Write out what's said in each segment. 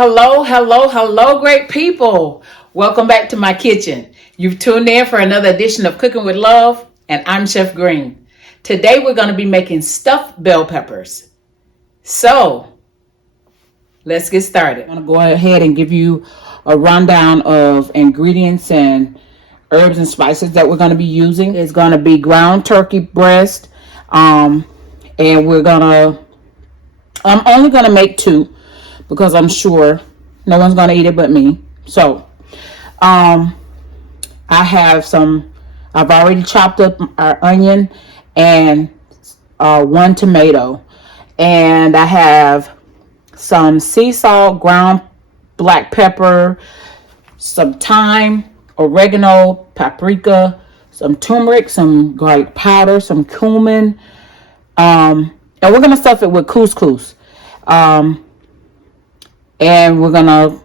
Hello, hello, hello, great people. Welcome back to my kitchen. You've tuned in for another edition of Cooking with Love, and I'm Chef Green. Today we're going to be making stuffed bell peppers. So, let's get started. I'm going to go ahead and give you a rundown of ingredients and herbs and spices that we're going to be using. It's going to be ground turkey breast, and I'm only going to make two, because I'm sure no one's going to eat it but me. So, I've already chopped up our onion and one tomato. And I have some sea salt, ground black pepper, some thyme, oregano, paprika, some turmeric, some garlic powder, some cumin. And we're going to stuff it with couscous. And we're gonna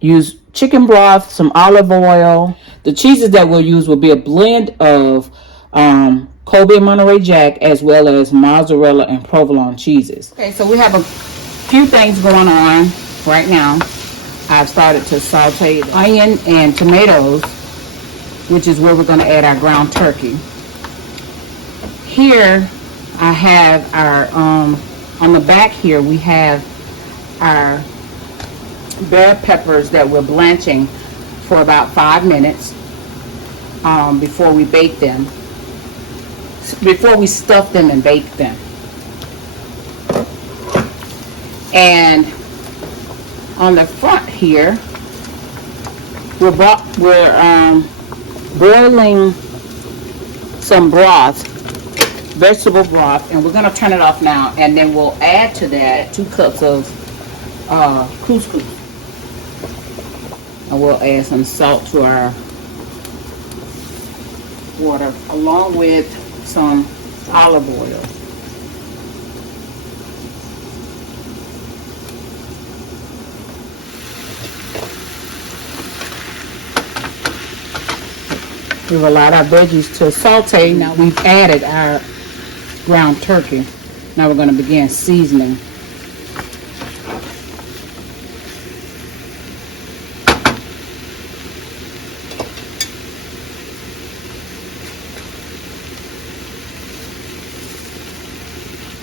use chicken broth, some olive oil. The cheeses that we'll use will be a blend of Colby and Monterey Jack, as well as mozzarella and provolone cheeses. Okay, so we have a few things going on right now. I've started to saute the onion and tomatoes, which is where we're gonna add our ground turkey. Here I have our, on the back here, we have our bell peppers that we're blanching for about 5 minutes before we bake them, before we stuff them and bake them. And on the front here, we're boiling some broth, vegetable broth, and we're going to turn it off now, and then we'll add to that 2 cups of couscous. And we'll add some salt to our water, along with some olive oil. We've allowed our veggies to saute. Now we've added our ground turkey. Now we're going to begin seasoning.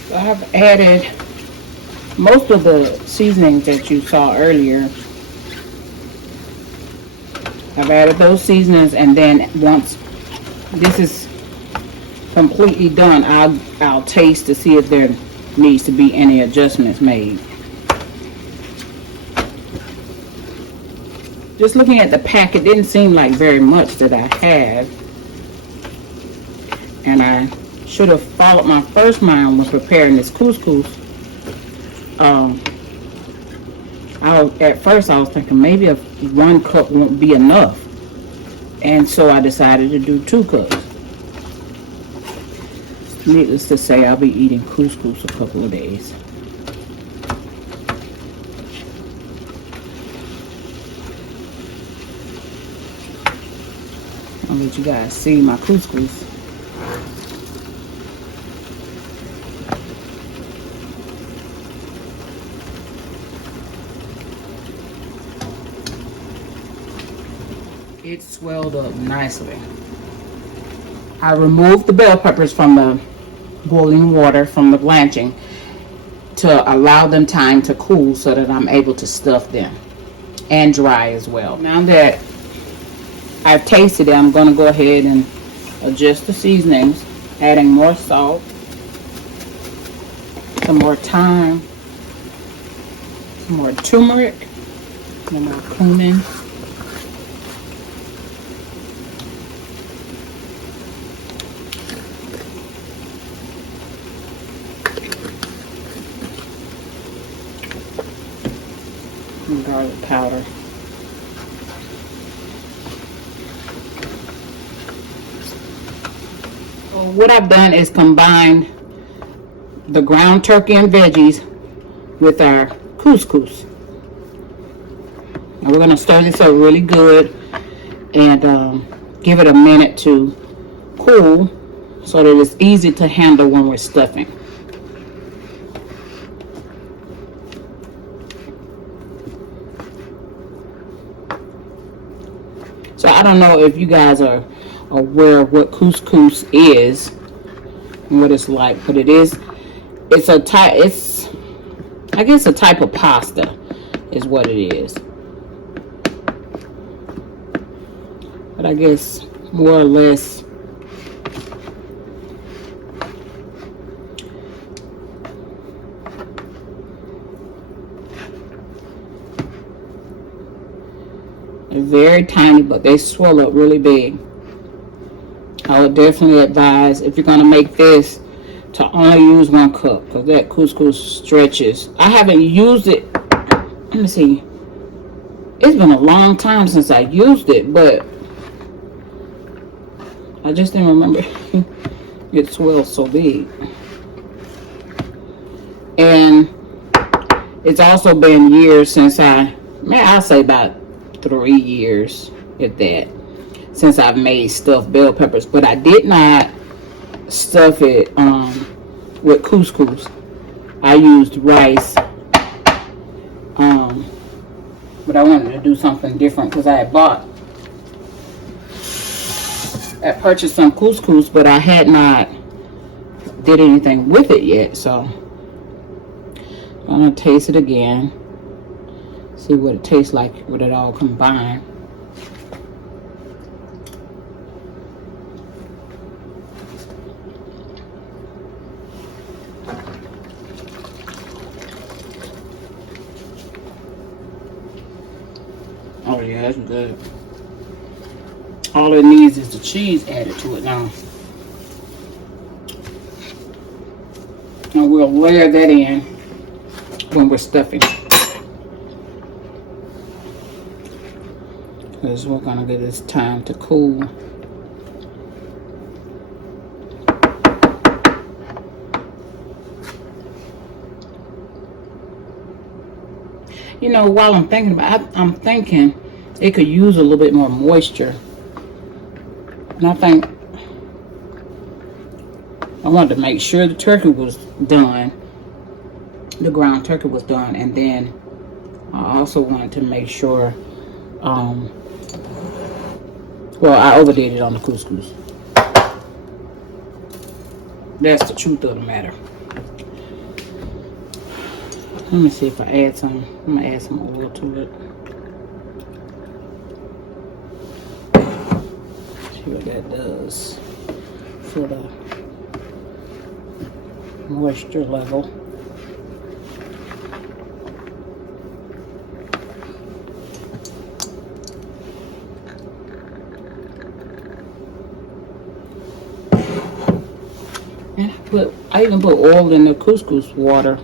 I've added most of the seasonings that you saw earlier. I've added those seasonings, and then once this is completely done, I'll taste to see if there needs to be any adjustments made. Just looking at the pack, it didn't seem like very much that I had, and I should have followed my first mind when preparing this couscous. At first I was thinking maybe 1 cup won't be enough, and so I decided to do 2 cups. Needless to say, I'll be eating couscous a couple of days. I'll let you guys see my couscous. It swelled up nicely. I removed the bell peppers from the boiling water from the blanching to allow them time to cool so that I'm able to stuff them and dry as well. Now that I've tasted it, I'm going to go ahead and adjust the seasonings, adding more salt, some more thyme, some more turmeric, some more cumin, and garlic powder. So what I've done is combined the ground turkey and veggies with our couscous. Now we're going to stir this up really good and give it a minute to cool so that it's easy to handle when we're stuffing. I don't know if you guys are aware of what couscous is and what it's like, but it's a type, I guess a type of pasta is what it is. But I guess more or less they're very tiny, but they swell up really big. I would definitely advise, if you're going to make this, to only use 1 cup, because that couscous stretches. I haven't used it. Let me see. It's been a long time since I used it, but I just didn't remember it swells so big. And it's also been years since I'll say about 3 years, if that, since I've made stuffed bell peppers. But I did not stuff it with couscous. I used rice. But I wanted to do something different because I purchased some couscous, but I had not did anything with it yet. So I'm gonna taste it again, see what it tastes like with it all combined. Oh yeah, that's good. All it needs is the cheese added to it now. And we'll layer that in when we're stuffing. Because we're going to give this time to cool. You know, while I'm thinking about it, I'm thinking it could use a little bit more moisture. And I think I wanted to make sure the turkey was done. The ground turkey was done. And then I also wanted to make sure, well, I overdid it on the couscous. That's the truth of the matter. Let me see if I add some. I'm going to add some oil to it. See what that does for the moisture level. And I even put oil in the couscous water.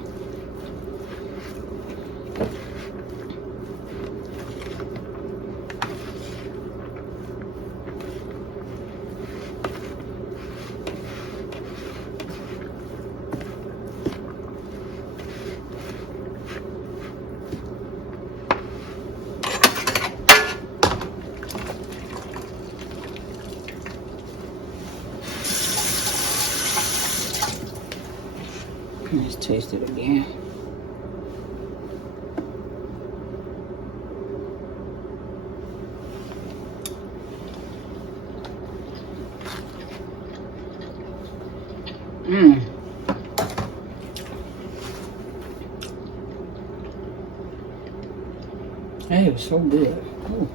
Let's taste it again. That is so good. Ooh.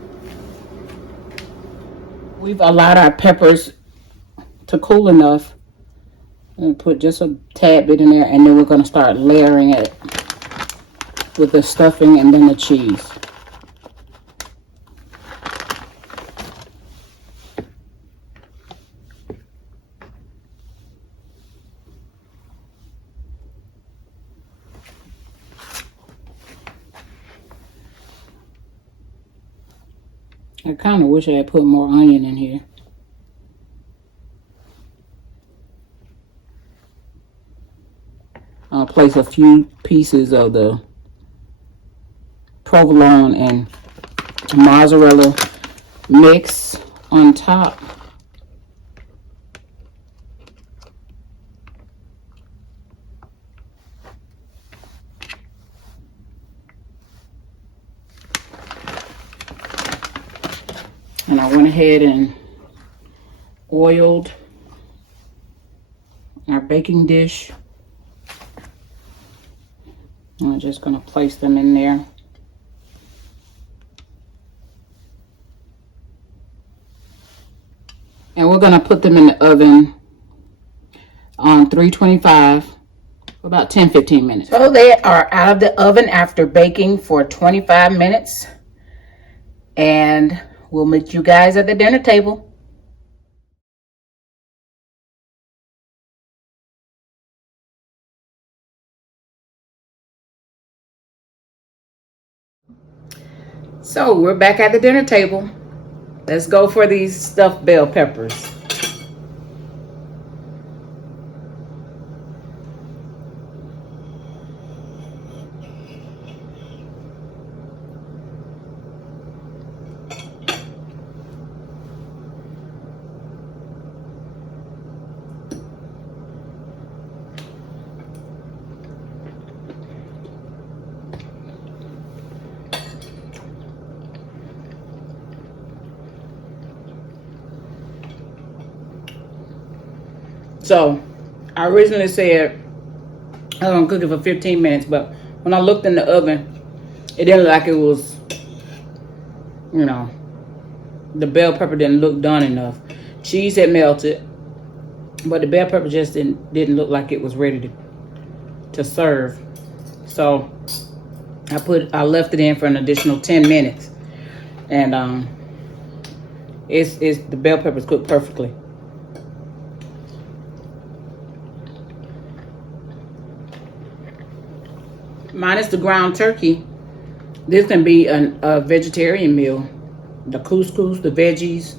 We've allowed our peppers to cool enough. And put just a tad bit in there, and then we're going to start layering it with the stuffing and then the cheese. I kind of wish I had put more onion in here. I'll place a few pieces of the provolone and mozzarella mix on top. And I went ahead and oiled our baking dish. I'm just going to place them in there. And we're going to put them in the oven on 325 for about 10-15 minutes. So they are out of the oven after baking for 25 minutes. And we'll meet you guys at the dinner table. So we're back at the dinner table. Let's go for these stuffed bell peppers. So I originally said I was gonna cook it for 15 minutes, but when I looked in the oven, it didn't look like it was, you know, the bell pepper didn't look done enough. Cheese had melted, but the bell pepper just didn't look like it was ready to serve. So I left it in for an additional 10 minutes, and the bell peppers cooked perfectly. Minus the ground turkey, this can be a vegetarian meal. The couscous, the veggies,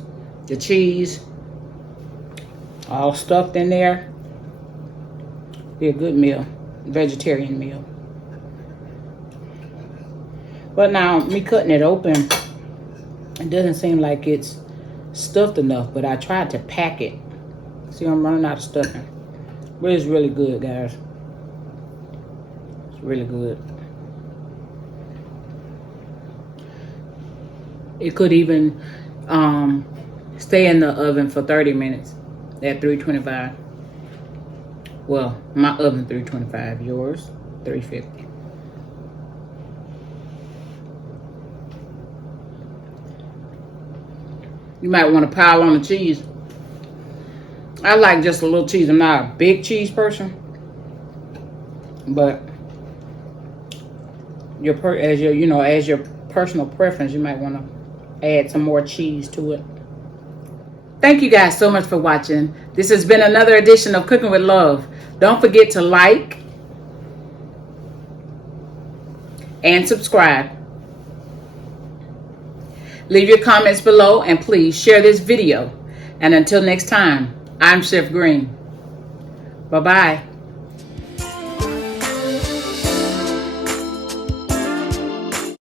the cheese, all stuffed in there. Be a good meal, vegetarian meal. But now, me cutting it open, it doesn't seem like it's stuffed enough, but I tried to pack it. See, I'm running out of stuffing. But it's really good, guys. Really good. It could even stay in the oven for 30 minutes at 325. Well, my oven 325, yours 350. You might want to pile on the cheese. I like just a little cheese. I'm not a big cheese person, but as your personal preference, you might want to add some more cheese to it. Thank you guys so much for watching. This has been another edition of Cooking with Love. Don't forget to like and subscribe. Leave your comments below and please share this video. And until next time, I'm Chef Green. Bye-bye.